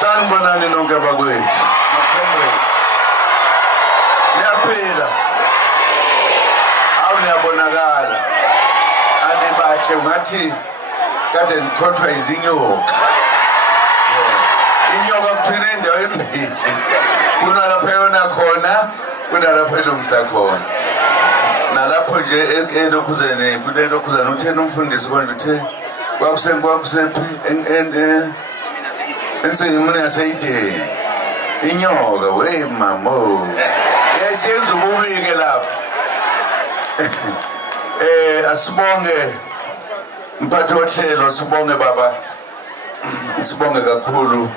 Sanibonani nonke bakwethu. Niyaphila. Awu niyabonakala. Anibahle ngathi kade nikhothwa izinyoka. Inyoka kuthina indawo embili. Kunalapha yona khona, kunalapha elungisa khona. Nalapho nje elokhuzene, kulelokhuzene uthena umfundisi konje uthe kwakusephi ensengimune yaseyideni. Inyoka we mamo. Yesiyenza ububike lapha. Asibonge mphathi wohlelo, sibonge baba. Sibonge kakhulu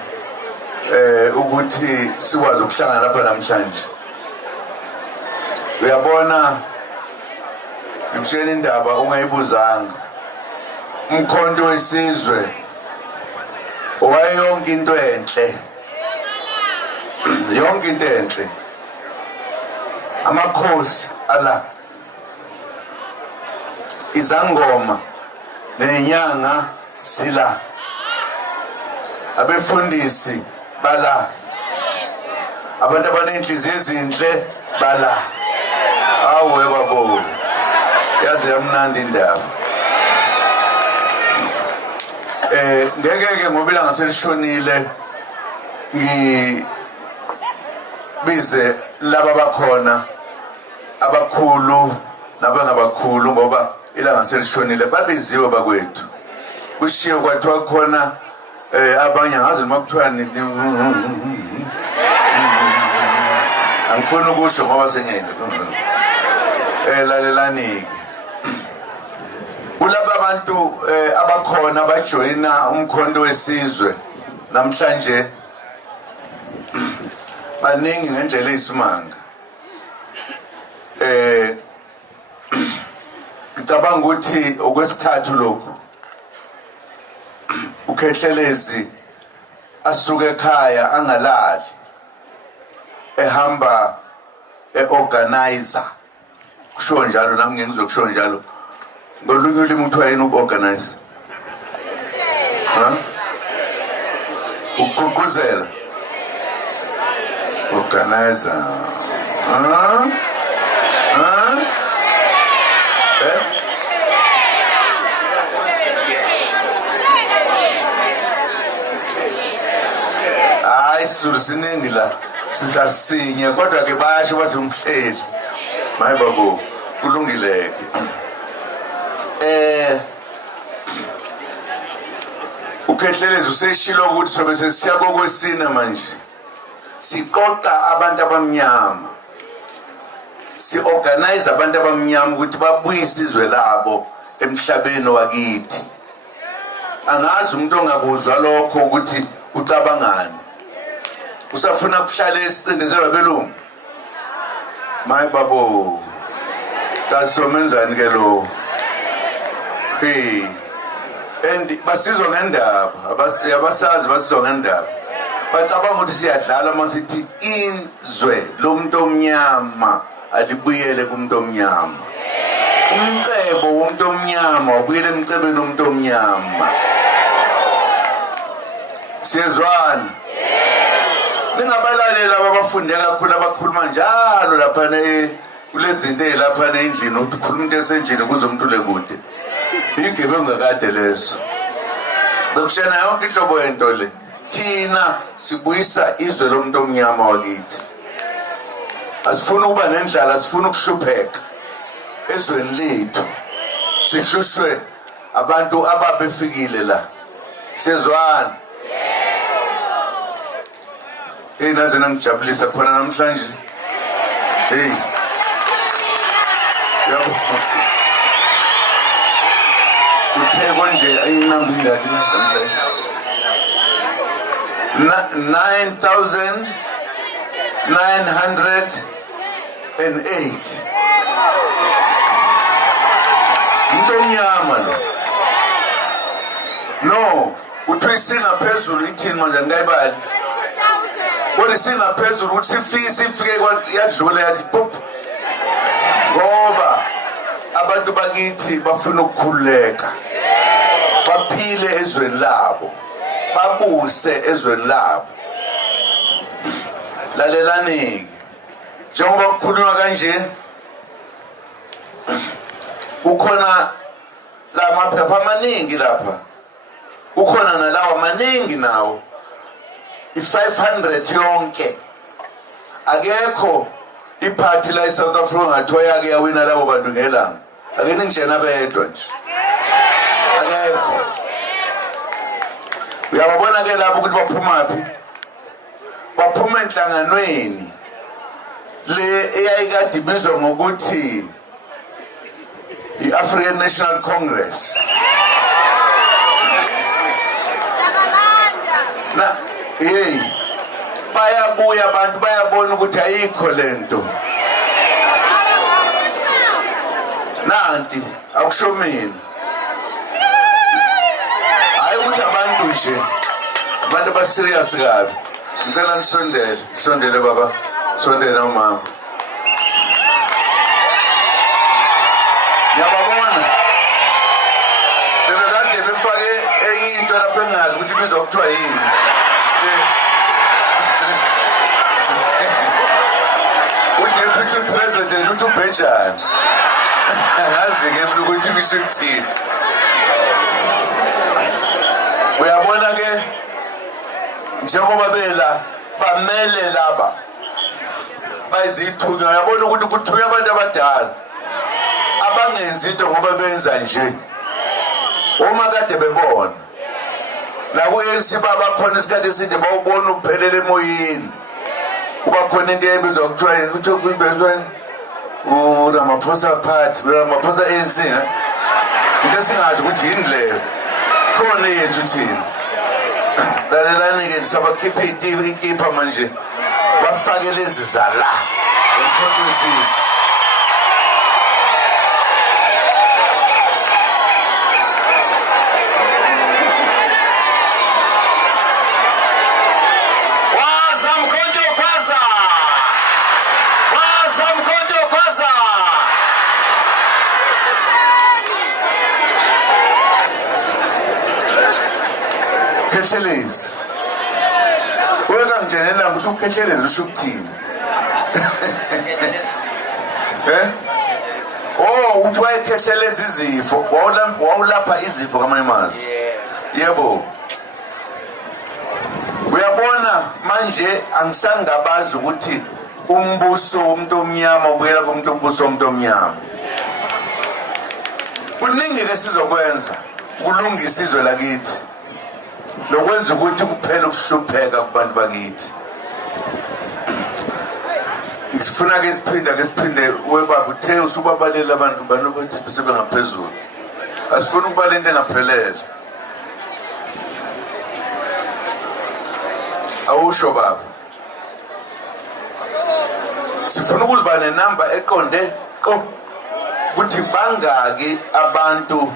ukuthi sikwazi ukuhlangana lapha namhlanje. Uyabona ngikushela indaba ungayibuzanga. Umkhonto wesizwe owayonke into enhle. Yonke into enhle. Amakhosi ala. Izangoma nenyanga sila. Abefundisi bala. Abantu abanenhliziyo ezinhle bala. Awe babo. Yazi yamnandi indaba. Ngeke ngoba ilanga selishonile ngibize laba bakhona abakhulu nabangabakhulu ngoba ilanga selishonile babiziwe bakwethu. Kushiye kwathiwa khona abanye ngazi noma kuthiwani angifuni ukusho ngoba sengene lalelani kulaba abantu abakhona abajoyina umkhonto wesizwe namhlanje baningi ngendlela eyisimanga. Ngicabanga ukuthi okwesithathu lokhu uKhehlelezi asuke ekhaya angalali ehamba organizer kusho njalo nami ngengizwe kusho njalo ngolunye ulimi uthiwa yini uku-organize ukugqugquzela organizer hayi isizulu siningi la sisasinye kodwa ke basho bathi umhleli maye babo kulungileke. uKhehlelezi useshilo ukuthi sobe sesiya kokwesine manje siqoqa abantu abamnyama, si-organize abantu abamnyama ukuthi babuye isizwe labo emhlabeni wakithi. Angazi umuntu ongakuzwa lokho ukuthi ucabangani. Usafuna kuhlala esicindezelwa belungu maye babo kasomenzani ke lo and basizwa ngendaba abasazi basizwa ngendaba bacabanga ukuthi siyadlala masithi izwe lomuntu omnyama alibuyele kumuntu omnyama. Umcebo womuntu omnyama ubuyele emcebeni womuntu omnyama. Siyezwana ningabalalela abafunde kakhulu abakhuluma njalo lapha kulezinto ezilapha endlini ukuthi ukhuluma into esendlini kuze umuntu lekude. Igebengu ngakade lezo. Bekushena yonke inhlobo yento le. Thina sibuyisa izwe lomuntu omnyama wakithi. Asifuna ukuba nendlala, asifuna ukuhlupheka. Ezweni lethu sihlushwe abantu ababefikile la. Siyezwana. Naze nangijabulisa khona namhlanje. Yabo. Utheko nje ayinamba ingaki la namhlanje? 9,908. Umuntu omnyama lo. No, uthi singaphezulu ithini manje ngayibali. Kodwa singaphezulu uthi sifike yadlula yathi pop. Ngoba abantu bakithi bafuna ukukhululeka. Baphile ezweni labo. babuse ezweni labo. Lalelani njengoba kukhulunywa kanje ukhona la maphepha amaningi lapha, ukhona nalawa maningi nawo i500 yonke. Akekho iphathi la eSouth Africa ngathiwa yake yawina labo bantu ngelanga. Ake ningijena bedwa nje. Akekho. Uyababona ke lapho ukuthi baphuma phi? Baphuma enhlanganweni le eyayikade ibizwa ngokuthi i-African National Congress. Na bayabuya abantu bayabona ukuthi ayikho lento. Nanti akusho mina. Hayi ukuthi abantu nje abantu abaserious kabi. Ngicela nisondele baba. Sondela mama. Yababona. Bebekade befake enye into lapho engazi ukuthi ibizwa kuthiwa yini. Udeputy president uTubhejane. Angazi ke ukuthi bisukuthini. Uyabona ke njengoba bela bamele laba bayizithunywa. Uyabona ukuthi kuthunywa abantu abadala abangenzi into ngoba benza nje. Uma kade bebona la ku-ANC baba khona isikhathi eside bawubona uphelele emoyeni. Kuba khona into ebizwa kuthiwa ukuthi kubizwa Ramaphosa Party, Ramaphosa ANC. Into esingazi ukuthi yini leyo. Khona yethu thina. Lalelani ke sabakhipha inkipha manje bafake lezi zala umkhonto wesizwe. Khethelezi weka njenela ukuthi ukhethelezi usho ukuthini. Uthi wayekhethelezi izifo wawulapha izifo kamanyamazi. Yebo. Uyabona manje angisangabazi ukuthi umbuso womuntu omnyama ubuyela kumuntu umbuso womuntu omnyama. Kuningi ke sizokwenza ukulungisa izwe lakithi. Lokwenza ukuthi kuphela ukuhlupheka kubantu bakithi. Ngifuna ke siphinde webaba uthe usubabalela abantu banokuthi besebengaphezulu. Asifuna ukubala into engaphelele. Awusho baba. Sifuna ukuba nenamba eqonde ukuthi bangaki abantu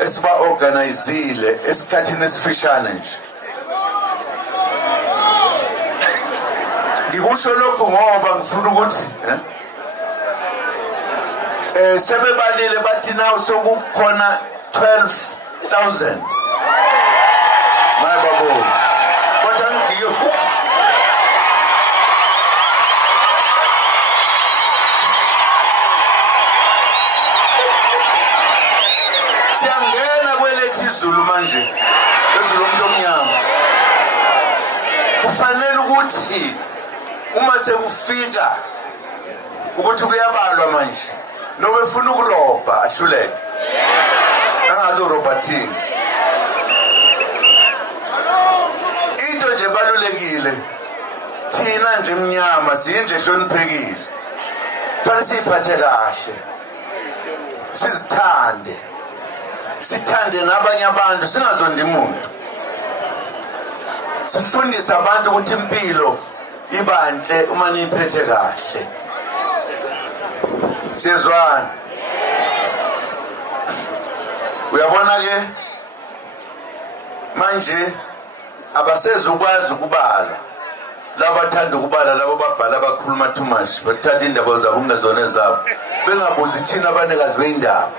esiba organizile esikhathini esifishane nje. Ngikusho lokho ngoba ngifuna ukuthi sebebalile bathi nawo sokukhona 12,000. Mayibabo. Kodwa ngiyo siyangena kwelethi izulu manje. Izulu umuntu omnyama. Kufanele ukuthi uma sekufika ukuthi kuyabalwa manje nobe ufuna ukuroba ahluleke. Angazi uroba thini. Into nje balulekile thina nje emnyama siyindle ehloniphekile. Fanele siphathe kahle. Sizithande. Sithande nabanye abantu singazonda umuntu. Sifundise abantu ukuthi impilo ibanhle uma niphethe kahle. Siyezwana. Uyabona ke manje abasezukwazi ukubala. Laba bathanda ukubala labo babhala abakhuluma too much bathatha indaba zabo kungezona ezabo. Bengabuzi thina abanikazi beindaba.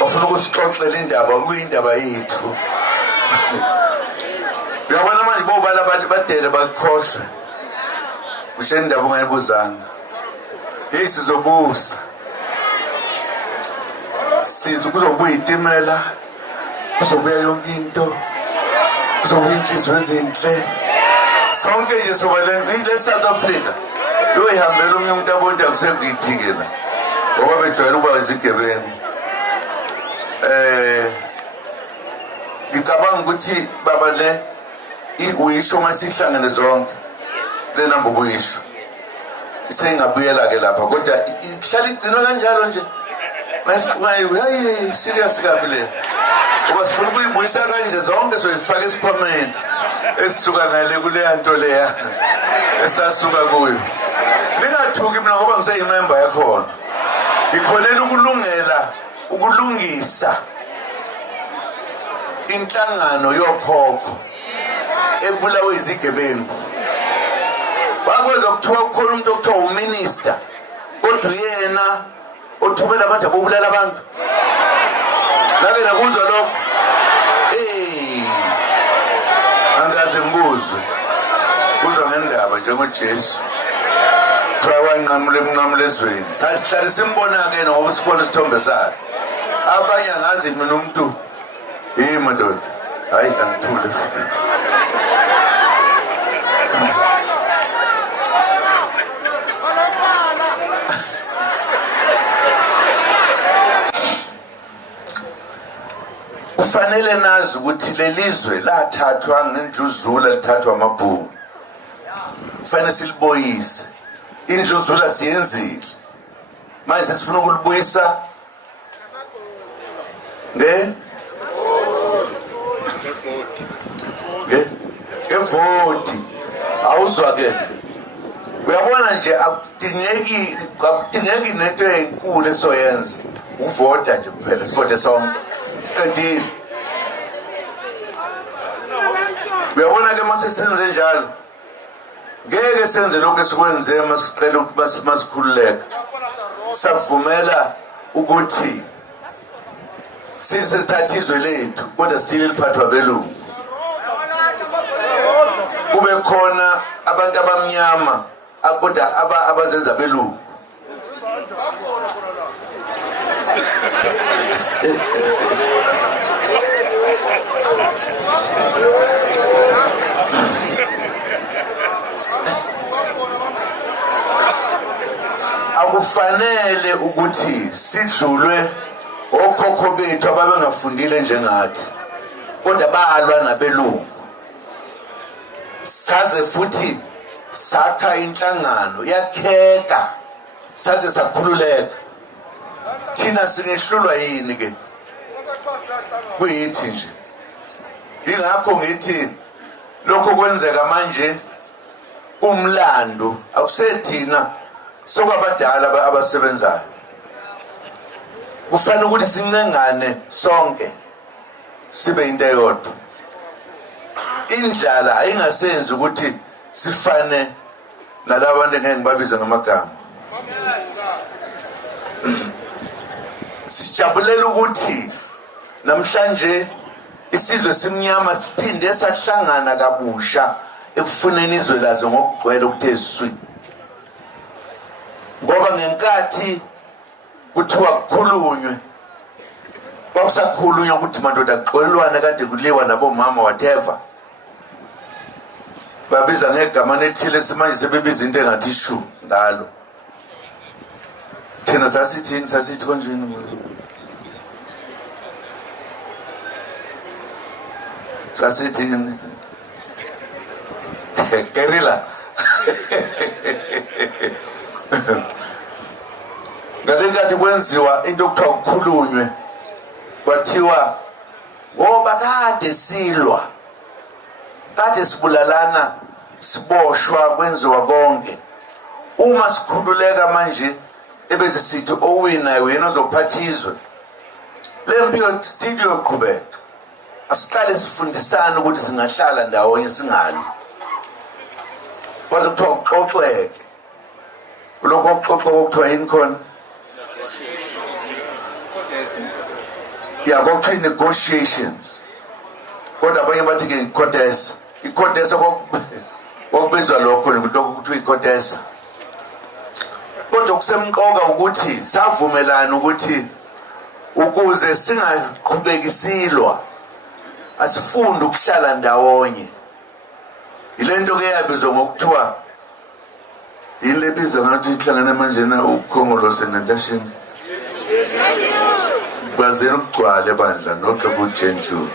Bafuna ukusixoxela indaba kuyindaba yethu. manje bobala bathi badele bakhohlwe usheni indaba ungayibuzanga sizobusa kuzobuya itimela kuzobuya yonke into kuzobuya inhliziyo ezinhle sonke nje soba le South Africa yoyihambela omunye umuntu abonda kusekuyithike la ngoba bejwayele ukuba izigebengu. Ngicabanga ukuthi baba le uyisho masihlangene zonke le namba ubuyisho isengabuyela ke lapha kodwa ihlala igcinwa kanjalo nje hayi serious kabi le ngoba sifuna ukuyibuyisa kanje zonke soyifaka esikhwameni esisuka ngale kule nto leya esasuka kuyo. Ningathuki mina ngoba ngiseyimember yakhona ngikholela ukulungisa inhlangano yokhokho ebulawe izigebengu. Bakwenza kuthiwa kukhona umuntu okuthiwa uminister kodwa yena othumela abantu abobulala abantu lake nakuzwa lokho angaze ngibuzwe kuzwa ngendaba njengoJesu prawanqamule emnqamule ezweni sasihlale simbona-ke ngoba sikhona isithombe sakhe. Abanye angazi mina umuntu madoda hayi angithule kufanele nazi ukuthi lelizwe lathathwa ngendluzula lithathwa amabhunu. Kufanele siliboyise indluzula siyenzile manje sesifuna ukulibuyisa ngevoti. Awuzwa ke uyabona nje akudingeki nento enkulu esoyenza uvota nje kuphela sivote sonke siqedile. Uyabona ke mase senze njalo ngeke senze lokho esikwenze masiqela masikhululeka savumela ukuthi sithatha izwe lethu kodwa sithile liphathwa belungu. Kube khona abantu abamnyama kodwa abazenza belungu. Akufanele ukuthi sidlulwe okhokho bethu ababengafundile njengathi kodwa balwa nabelungu. Saze futhi sakha inhlangano yakheka saze sakhululeka. Thina singehlulwa yini ke? Kuyithi nje. Ingakho ngithi lokho kwenzeka manje umlando akusethina sokwabadala abasebenzayo. Kufanele ukuthi sincengane sonke sibe into eyodwa. Indlala ayingasenzi ukuthi sifane nalabo bantu ngeke ngibabize ngamagama. Sijabulela ukuthi namhlanje isizwe simnyama siphinde sahlangana kabusha ekufuneni izwe lazo ngokugcwele okutheziswi. Ngoba ngenkathi kuthiwa kukhulunywe kwakusakhulunywa ukuthi madoda kuxolelwane kade kuliwa nabomama whatever. Babiza ngegama elithile simanje sebebiza into engathi shu ngalo. Thina sasithi konjeni sasithini guerrilla ngalenkathi kwenziwa into okuthiwa kukhulunywe kwathiwa ngoba kade silwa kade sibulalana siboshwa kwenziwa konke uma sikhululeka manje ebese sithi owinayo yena ozophatha izwe lempi still yoqhubeka. Asiqale sifundisane ukuthi singahlala ndawonye singali kwaze kuthiwa uxoxeke kuloko kuxoxwa okuthiwa yini khona kwakuthiwa negotiations kodwa abanye bathi ke contest ikhotesa kokubizwa lokho ukuthi ikhotesa. Kodwa kusemqoka ukuthi savumelana ukuthi ukuze singaqhubekiswa asifunde ukuhlala ndawonye. Ilento ke yabizwa ngokuthiwa ile bizwa ngathi ihlangana manje na ukhongolose Natashini. Kwazela ukugcwala bandla nokho kujenju.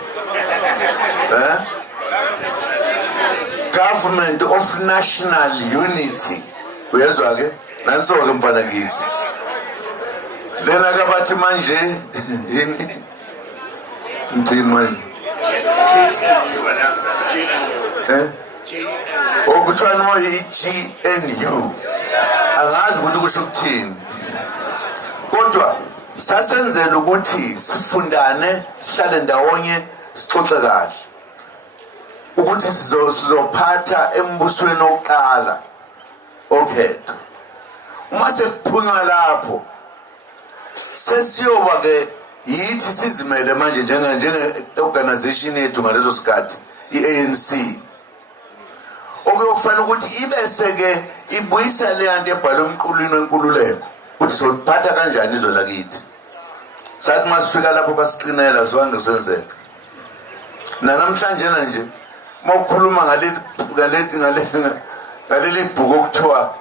Government of National Unity. Uyezwa ke? Nanso ke mfana kithi. Lena ke bathi manje yini? Mthini manje? Okuthiwa no i-GNU. Angazi ukuthi kusho ukuthini. Kodwa sasenzela ukuthi sifundane, sihlale ndawonye, sixoxe kahle. Ukuthi sizophatha embusweni oqala okhetho. Uma sekuphunywa lapho sesiyoba ke yithi sizimele manje njenge organization yethu ngaleso sikhathi i-ANC. Okuyofana ukuthi ibese ke ibuyisa le nto ebhalwe emqulwini wenkululeko ukuthi soliphatha kanjani izwe lakithi. Sathi masifika lapho basiqinela sonke kusenzeka. Namhlanje nje mawukhuluma ngaleli bhuku okuthiwa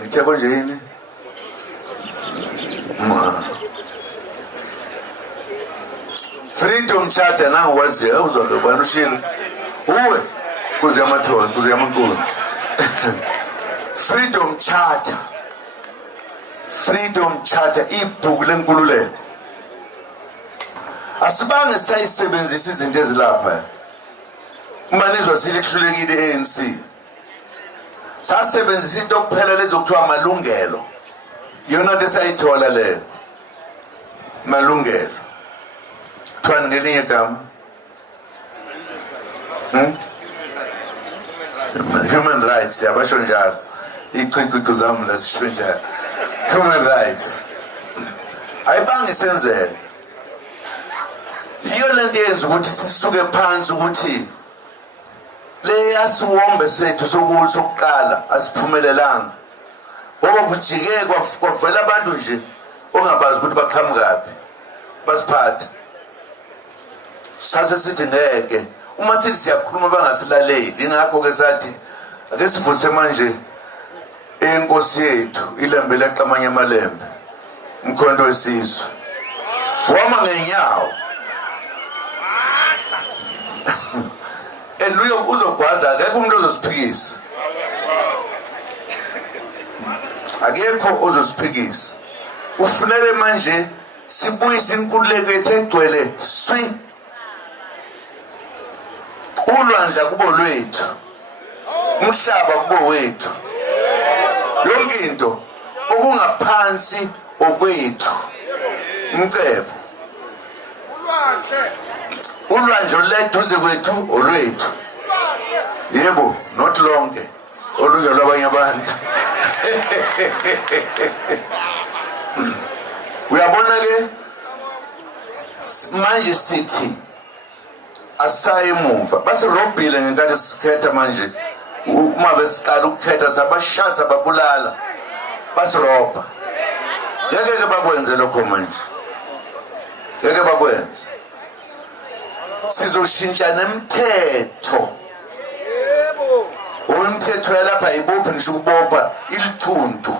ngithe konje yini Freedom Charter nangiwazi awuzwa ke bani ushilo uwe kuze amathona kuze amankulu Freedom Charter ibhuku lenkululeko asibange sayisebenzisa izinto ezilapha umanizwa silihlulekile ANC sasebenzisa into kuphela lezokuthiwa amalungelo yona into sayithola le malungelo thwana ngelinye igama human rights yabasho njalo iqhiqhiqo zami lasisho njalo human rights ayibange senzele iyo lento yenza ukuthi sisuke phansi ukuthi le yasiwombe sethu sokuqala asiphumelelanga ngoba kujike kwavela abantu nje ongabazi ukuthi baqhamukaphi basiphatha sase sithi ngeke uma sithi siyakhuluma bangasilaleli ingakho ke sathi ake sivuse manje inkosi yethu ilembe leqamanye amalembe umkhonto wesizwe foma ngenyawo eluyo uzogwaza akekho umuntu ozosiphikisa akekho ozosiphikisa ufunele manje sibuyise inkululeko yethu egcwele swi ulwandla kubo lwethu umhlaba kubo wethu yonke into okungaphansi okwethu umcebo ulwandle oluseduze kwethu olwethu yebo not lonke olunye lwabanye abantu uyabona ke manje sithi asaye emuva basirobhile ngenkathi sikhetha manje uma besiqala ukukhetha sabashasa babulala basirobha ngeke bakwenze lokho manje ngeke bakwenze sizoshintsha nemithetho umthetho yalapha ibopha ngisho ukubopha ilithuntu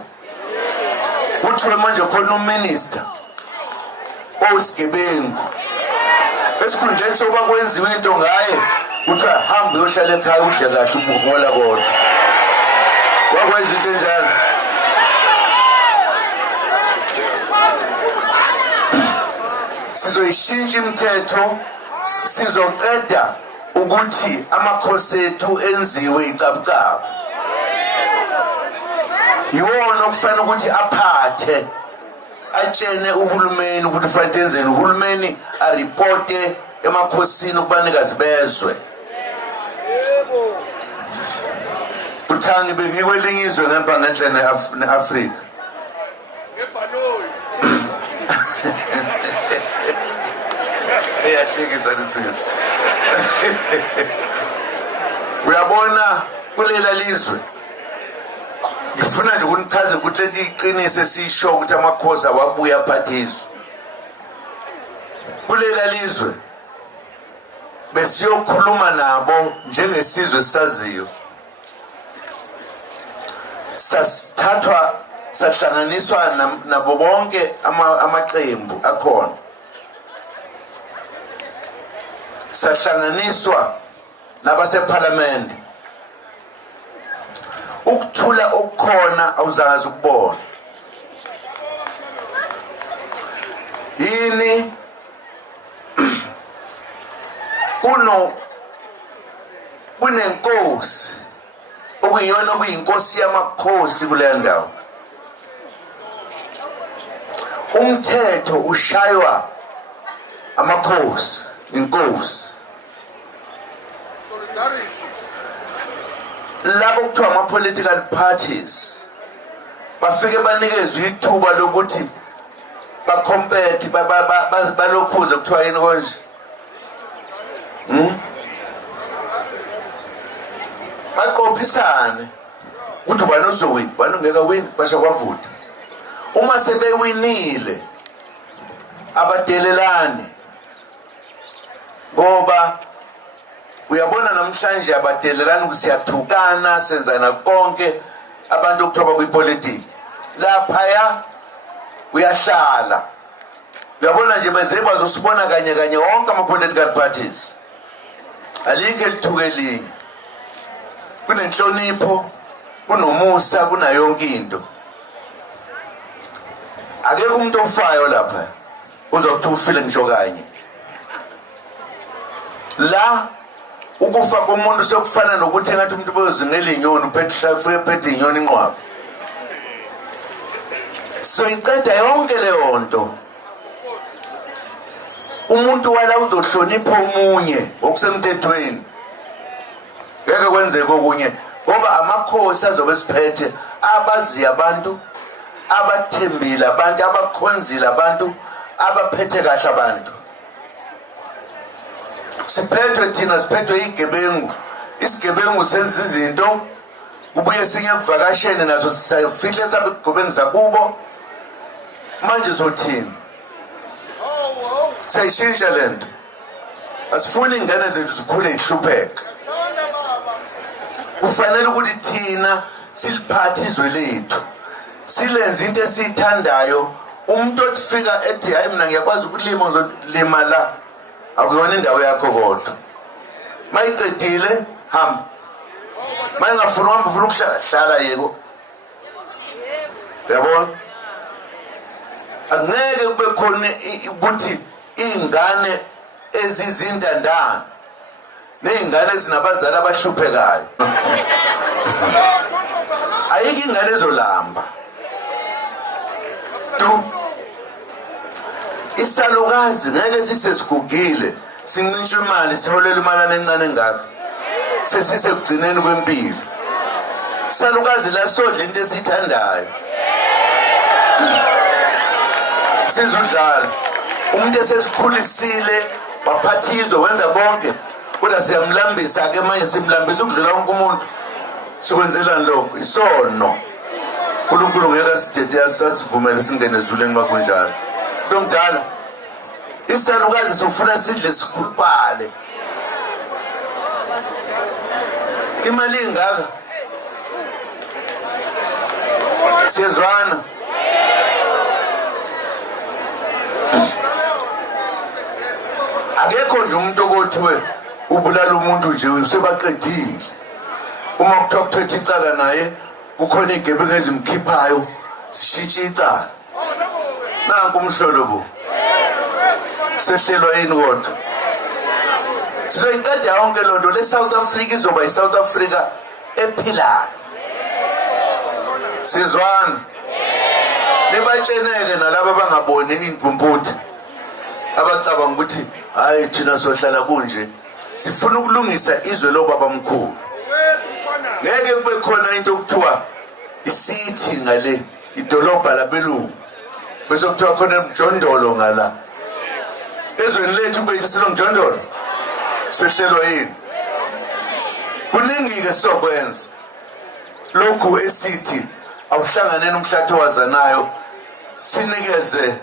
kuthiwe manje khona uminister owesigebengu esikhundleni sokuba kwenziwe into ngaye kuthiwa hamba uyohlala ekhaya udle kahle ubuhola kodwa wakwenza into enjalo sizoyishintsha imithetho sizoqeda ukuthi amakhosi ethu enziwe icabucabu yiwona okufanele ukuthi aphathe atshene uhulumeni ukuthi fanele enzeni uhulumeni aripote emakhosini kubanikazi bezwe uthangi bengikwelinye izwe ngempa ngenhle neAfrika eyahlekisa lithi uyabona kulela lizwe ngifuna nje ukunichaze ukuthi lento iqinise esisho ukuthi amakhosi awabuya aphathizwe kulela lizwe besiyokhuluma nabo njengesizwe saziyo sasithathwa sahlanganiswa nabo bonke amaqembu akhona sahlanganiswa nabaseParliament ukuthula okukhona awuzazi ukubona yini kunenkosi okuyiyona okuyinkosi yamakhosi kuleyo ndawo umthetho ushaywa amakhosi inkosi labo kuthiwa ama-political parties bafike banikezwe ithuba lokuthi bakompete balokhuze kuthiwa yini konje baqophisane ukuthi ubani uzowina ubani ungeka wini basha kwavuta uma sebewinile abadelelane ngoba uyabona namhlanje abadelelane ukuthi siyathukana senzana konke abantu okuthoba kwipolitiki laphaya uyahlala uyabona nje beze bazosibona kanye kanye wonke ama-political parties alikho elithuke elinye kunenhlonipho kunomusa kunayonke into akekho umuntu ofayo lapha uzokuthi ufile ngisho kanye la ukufa komuntu sekufana nokuthi engathi umuntu bezingela inyoni uphethe inyoni inqwaba so iqeda yonke leyo nto umuntu wala uzohlonipha omunye okusemthethweni ngeke kwenzeke okunye ngoba amakhosi azobe siphethe abazi abantu abathembile abantu abakhonzile abantu abaphethe kahle abantu siphethwe thina siphethwe igebengu isigebengu senza izinto kubuye sinye kuvakashene nazo sifihle sabe igebengu zakubo manje sothini sayishintsha lento asifuni ingane zethu zikhule ihlupheka kufanele ukuthi thina siliphathe izwe lethu silenze into esiyithandayo umuntu ofika ethi hayi mina ngiyakwazi ukulima ngizolima la akuyona indawo yakho kodwa mayiqedile hamba mayingafuni uhamba ufuna ukuhlala yeko yabona angeke kube khona ukuthi ingane ezizindandana nezingane ezinabazali abahluphekayo ayikho ingane ezolamba isalukazi ngeke sisesigugile sincintshe imali siholela imali encane engaka sesisekugcineni kwempilo isalukazi la sodla into esiyithandayo sizudlala umuntu esesikhulisile waphathizwe wenza konke kodwa siyamlambisa ke manje simlambisa ukudlula wonke umuntu sikwenzelani lokho isono uNkulunkulu ngeke asidede asivumele singene ezulwini makunjalo ntomdala isalukazi sofuna sidle sikhulupale imali ingaka siyezwana akekho nje umuntu okothiwe ubulala umuntu nje usebaqedile uma kuthiwa kuthethe icala naye kukhona igebengu ezimkhiphayo sishintshe icala nanku umhlolo bo sehlelwa yini kodwa sizoyiqeda yonke loo nto le-South Africa izoba yi-South Africa ephilayo sizwana nibatsheneke nalabo abangaboni impumputhe abacabanga ukuthi hayi thina sohlala kunje sifuna ukulungisa izwe lobaba mkhulu ngeke kube khona into okuthiwa isithi ngale idolobha labelungu bese kuthiwa khona umjondolo ngala ezweni lethu kube sinomjondolo sehlelwa yini kuningi ke sokwenza lokhu esithi awuhlangane nomhlathi wazanayo sinikeze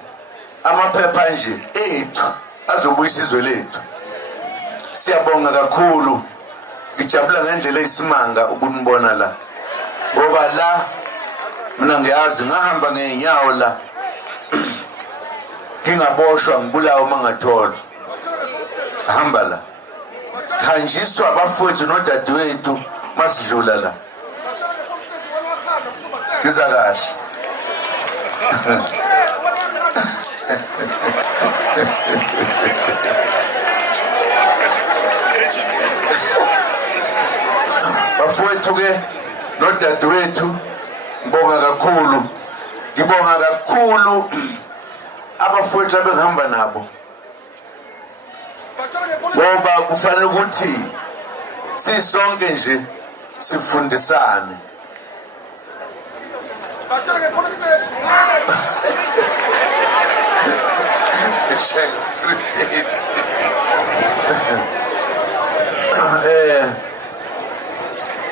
amaphepha nje ethu azobuyisa izwe lethu. Siyabonga kakhulu, ngijabula ngendlela eyisimanga ukunibona la, ngoba la mina ngiyazi ngahamba ngeenyawo la ngingaboshwa ngibulawa mangathola hamba la khanjiswa abafowethu nodadewethu masidlula la iza kahle. Bafowethu ke nodadewethu ngibonga kakhulu, ngibonga kakhulu abafowethu abengihamba nabo, ngoba kufanele ukuthi sisonke nje sifundisane. Free State.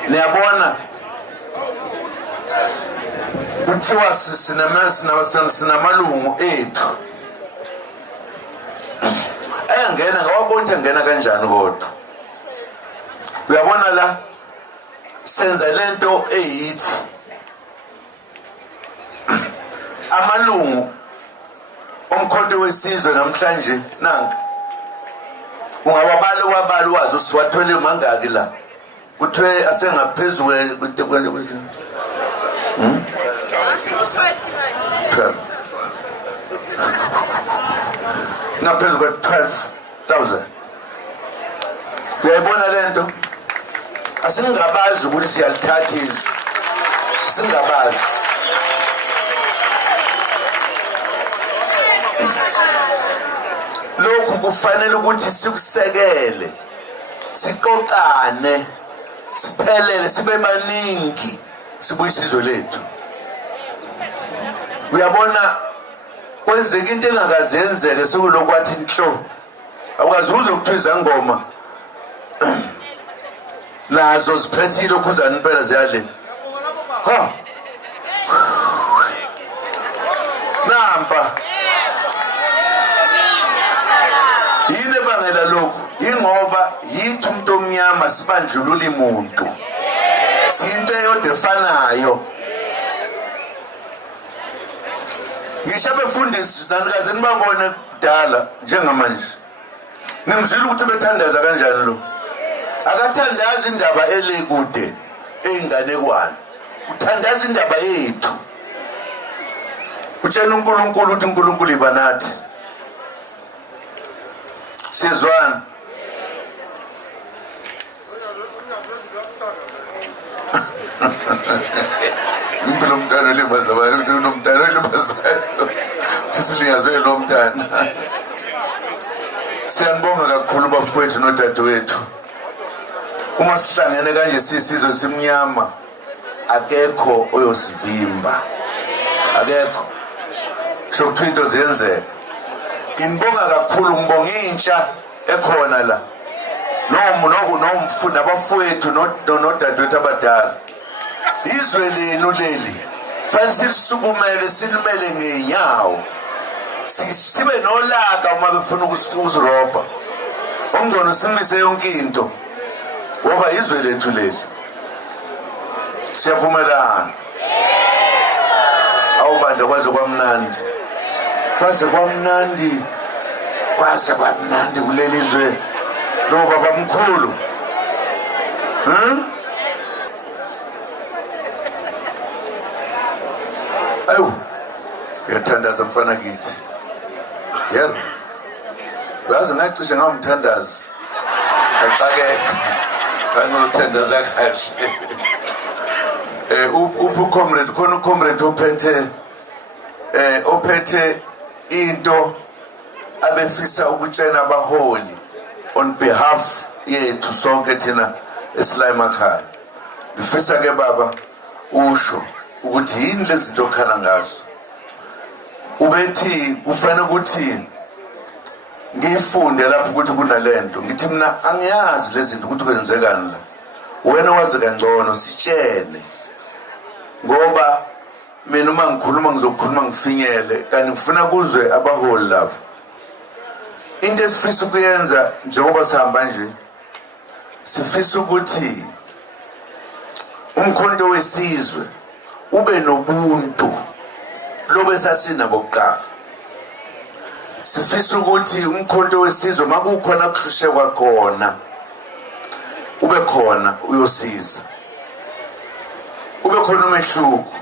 Niyabona kuthiwa sinamalungu ethu ayangena, ngawabona ngena kanjani kodwa uyabona la senza lento eyithi amalungu omkhonto wesizwe namhlanje nanga ungawabala wabala wazi usiwathole mangaki la kuthiwe asengaphezulu ngaphezu kwa-12,000. Uyayibona lento asingabazi ukuthi siyalithatha izwe, singabazi. Lokhu kufanele ukuthi sikusekele, siqoqane, siphelele, sibe baningi, sibuyise izwe lethu. Uyabona kwenzeka into engakaze yenzeke sekulokwathi inhlo akwazi uzokuthiwa izangoma nazo ziphethe ilokhuzana impela ziyale ha namba yile bangela lokhu ingoba yithi umuntu omnyama sibandlulula imuntu sinto eyodwa efanayo. Ngisho abefundisi nanikaze nibabone kudala njengamanje nimzwile ukuthi bethandaza kanjani lo, akathandaza indaba elekude eyinganekwane, uthandaza indaba yethu. Utshela uNkulunkulu ukuthi uNkulunkulu ibanathi sizwana. Impilo mntana limazabana ukuthi unomntana limazabana usilingazwe lo mntana. Siyanibonga kakhulu bafowethu nodadewethu, uma sihlangene kanje sisizwe simnyama akekho oyosivimba, akekho shokuthiwa into ziyenzeka. Ngibonga kakhulu, ngibonga intsha ekhona la nomfunda abafowethu nodadewethu abadala. Izwe lenu leli fanele silisukumele, silimele ngeenyawo, sibe nolaka uma befuna ukusirobha. Umngcono simise yonke into ngoba izwe lethu leli. Siyavumelana awubandla kwaze kwamnandi, kwaze kwamnandi, kwaze kwamnandi kuleli izwe lo baba mkhulu. Ayo uyathandaza mfana kithi yero, uyazi ngacishe ngamthandazi axakeka ngizothandaza kahle. Ucomrade khona ucomrade ophethe into abefisa ukutshela abaholi on behalf yethu sonke thina esila emakhaya. Befisa ke baba usho ukuthi yini lezinto okhala ngazo. Ubethi kufanele ukuthi ngifunde lapho ukuthi kunalento, ngithi mina angiyazi lezinto ukuthi kwenzekani la. wena wazi kangcono sitshene, ngoba mina uma ngikhuluma ngizokhuluma ngifinyele kanti ngifuna kuzwe abaholi lapho. Into esifisa ukuyenza njengoba sihamba nje, sifisa ukuthi umkhonto wesizwe ube nobuntu lobe sasinabo kuqala. Sifisa ukuthi umkhonto wesizwe makukhona kuhlushekwa khona ube khona uyosiza, ube khona umehluko.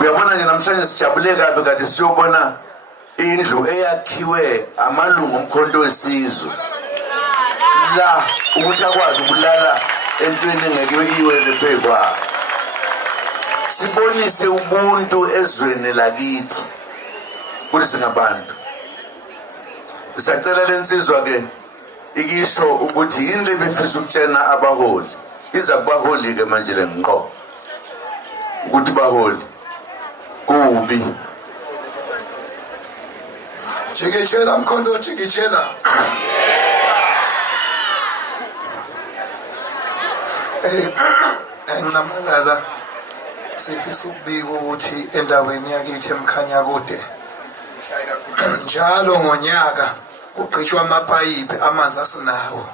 Uyabona nje namhlanje sijabule kabi kade siyobona indlu eyakhiwe amalungu omkhonto wesizwe la ukuthi akwazi ukulala entweni engeke iwele phekwa. Sibonise ubuntu ezweni lakithi ukuthi singabantu. Bisacela lensizwa ke ikisho ukuthi yini lebefisa ukutshena abaholi. Iza kubaholi ke manje lenqo ukuthi baholi kubi Chikechela mkhonto chikechela. Enqamalala sifisa ukubika ukuthi endaweni yakithi emkhanya kude njalo ngonyaka ugqitshwa amapayipi amanzi asinawo.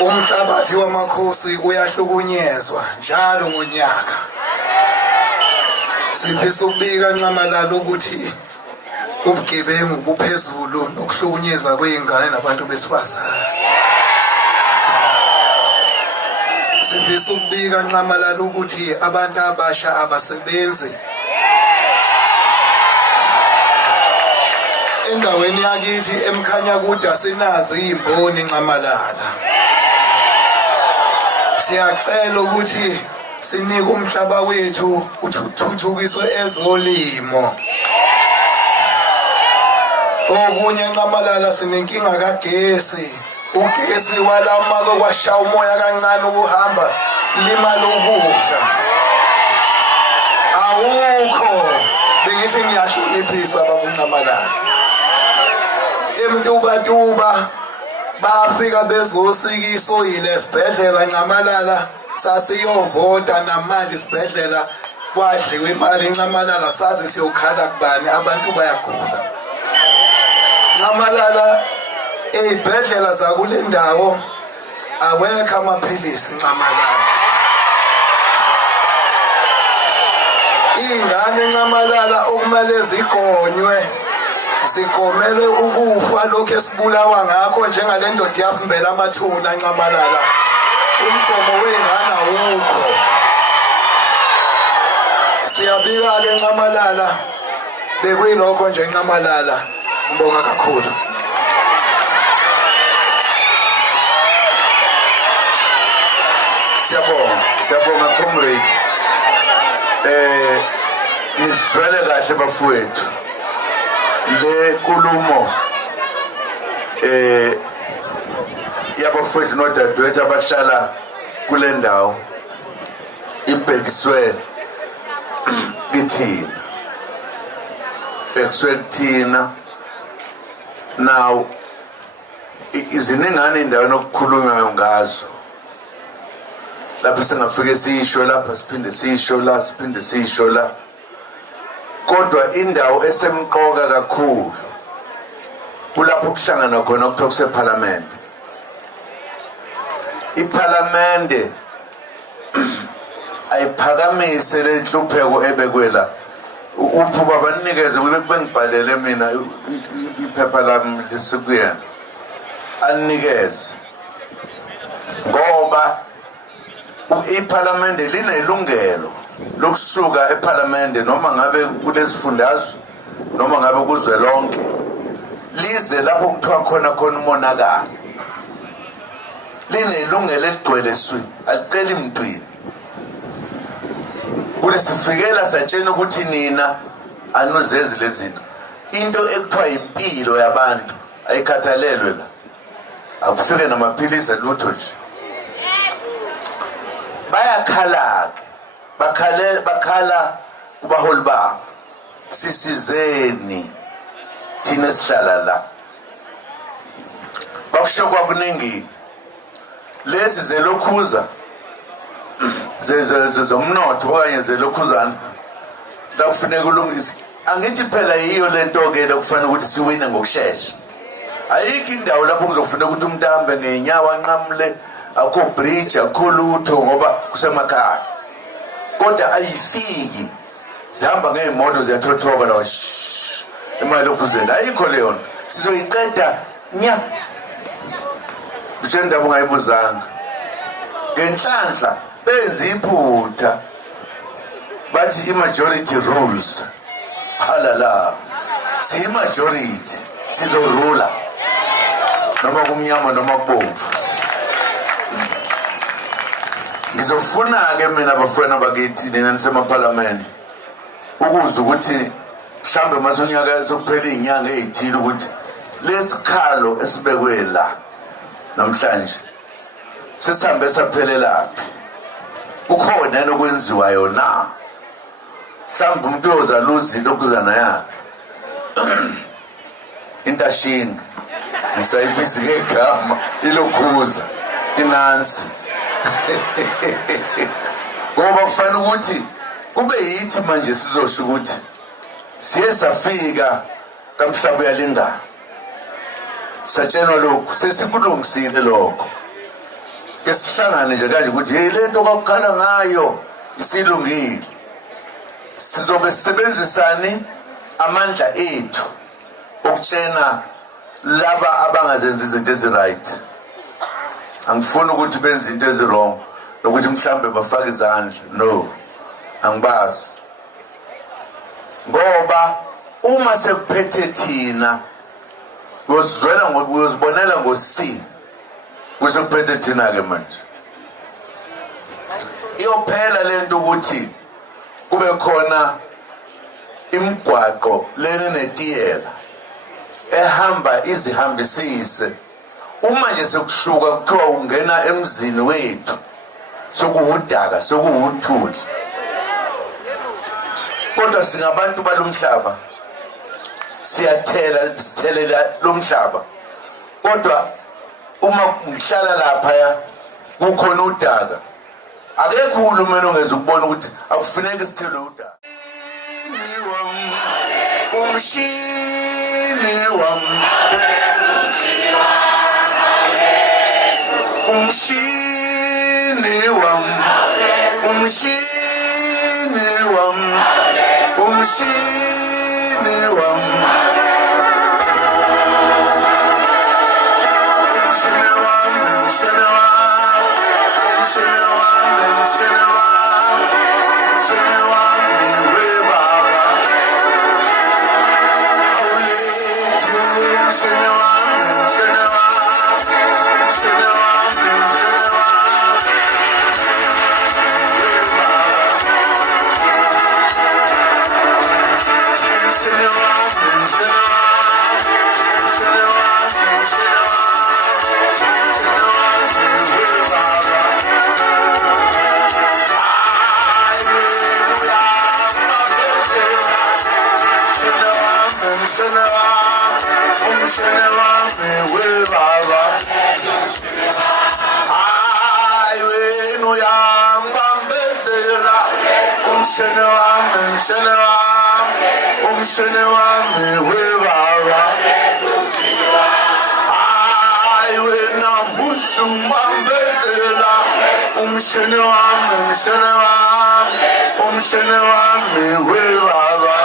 Umhlabathi wamakhosi uyahlukunyezwa njalo ngonyaka. Sifisa ukubika Ncamalala ukuthi ubugebengu buphezulu nokuhlukunyezwa kwezingane nabantu besifazane. Sifisa ukubika Ncamalala ukuthi abantu abasha abasebenzi endaweni yakithi emkhanya kude asinazo izimboni Ncamalala. Siyacela ukuthi sinike umhlaba wethu uthuthukiswe ezolimo. Okunye Ncamalala sinenkinga kagesi. Ugesi walamako kwashaya umoya kancane ukuhamba limala ukudla. Awukho. Bengithi ngiyahloniphisa baba Ncamalala. Emntubatuba bafika bezosikisa oyile sibhedlela Ncamalala sasiyovota namanje sibhedlela kwadliwe imali Ncamalala sazi siyokhala kubani abantu bayagula. Ncamalala ezibhedlela zakule ndawo awekho amaphilisi Ncamalala. Ingane Ncamalala okumele zigonywe sigomele ukufa lokho esibulawa ngakho njengale ndoda yafumbela amathuna Ncamalala. Umgomo wengane awukho. Siyabika ke Ncamalala bekuyilokho nje Ncamalala. Ngibonga kakhulu. Siyabonga comrade. Nizwele kahle bafowethu. Le nkulumo yabafowethu nodadewethu abahlala kule ndawo ibhekiswe kithina. Ibhekiswe kuthina. Now iziningane indawo nokukhulunywa ngazo. Lapho singafike sisho lapha siphinde sisho la siphinde sisho la. Kodwa indawo esemqoka kakhulu kulapho kuhlangana khona okuthiwa kuseParliament. iParliament ayiphakamise lenhlupheko ebekwela. Uphuba banikeze kube bengibhalele mina iphepha lami lesikuyena. Anikeze. Ngoba iParliament linelungelo lokusuka eParliament noma ngabe kulesifundazwe noma ngabe kuzwe lonke lize lapho kuthiwa khona umonakalo. Linelungelo eligcwele swi alicela imntwini. Kule sifikela satshena ukuthi nina anozezi lezinto. Into ekuthiwa impilo yabantu ayikhathalelwe la. Akufike namaphilisi alutho nje. Bayakhala bakhala kubaholi babo. Sisizeni thina sihlala la bakusho kwakuningi lezi zelokhuza zomnotho okanye zelokhuzana la kufuneka ulungise angithi phela yiyo lento ke lokufanele ukuthi siwine ngokusheshsha ayikho indawo lapho kuzofuneka ukuthi umuntu ahambe ngenyawo anqamule akho bridge akho lutho ngoba kusemakhaya kodwa ayifiki zihamba ngeemoto ziyathothoba la imali lokhuzela ayikho leyo sizoyiqeda nya kutshela indaba ungayibuzanga ngenhlanhla benza iphutha bathi i-majority rules halala siyi-majority sizorula noma kumnyama noma kubomvu ngizofuna-ke mina bafana bakithi nina nisemaphalamende ukuze ukuthi mhlawumbe masonyaka sokuphela iy'nyanga ey'thile ukuthi lesikhalo esibekwe la namhlanje sesihambe saphelelaphi ukhona yena okwenziwayo na mhlawumbe umuntu uyozaluza into okuzana yakhe intashinga ngisayibizi ngegama ilokhuza inansi ngoba kufanele ukuthi kube yithi manje sizosho ukuthi siye safika kamhlaba uyalingana satshenwa lokhu sesikulungisile lokho ke sihlangane nje kanje ukuthi hey lento kwakukhala ngayo isilungile sizobe sisebenzisani amandla ethu ukutshena laba abangazenzi izinto eziright angifuni ukuthi benze izinto ezirong nokuthi mhlambe bafake izandla no angibazi ngoba uma sekuphethe thina uyozibonela ngosi kusekuphethe thina-ke manje iyophela lento ukuthi kube khona imigwaqo lena netiyela ehamba izihambisise uma nje sekuhluka kuthiwa ungena emzini wethu sokuwudaka sokuwuthuli kodwa singabantu balomhlaba sithelela lomhlaba kodwa uma ngihlala lapha kukhona udaka akekho uhulumeni ongeza ukubona ukuthi akufuneki sithelwe udaka umshini wami umshini wami umshini wami umshini wami umshini wami webaba hayi wena mbusu ngibambezela umshini wami umshini wami webaba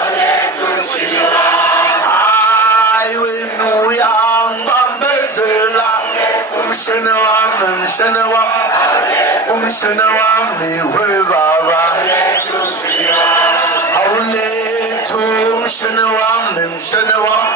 hayi wena uyangibambezela umshini wami umshini wami webaba awulethu umshini wami umshini wami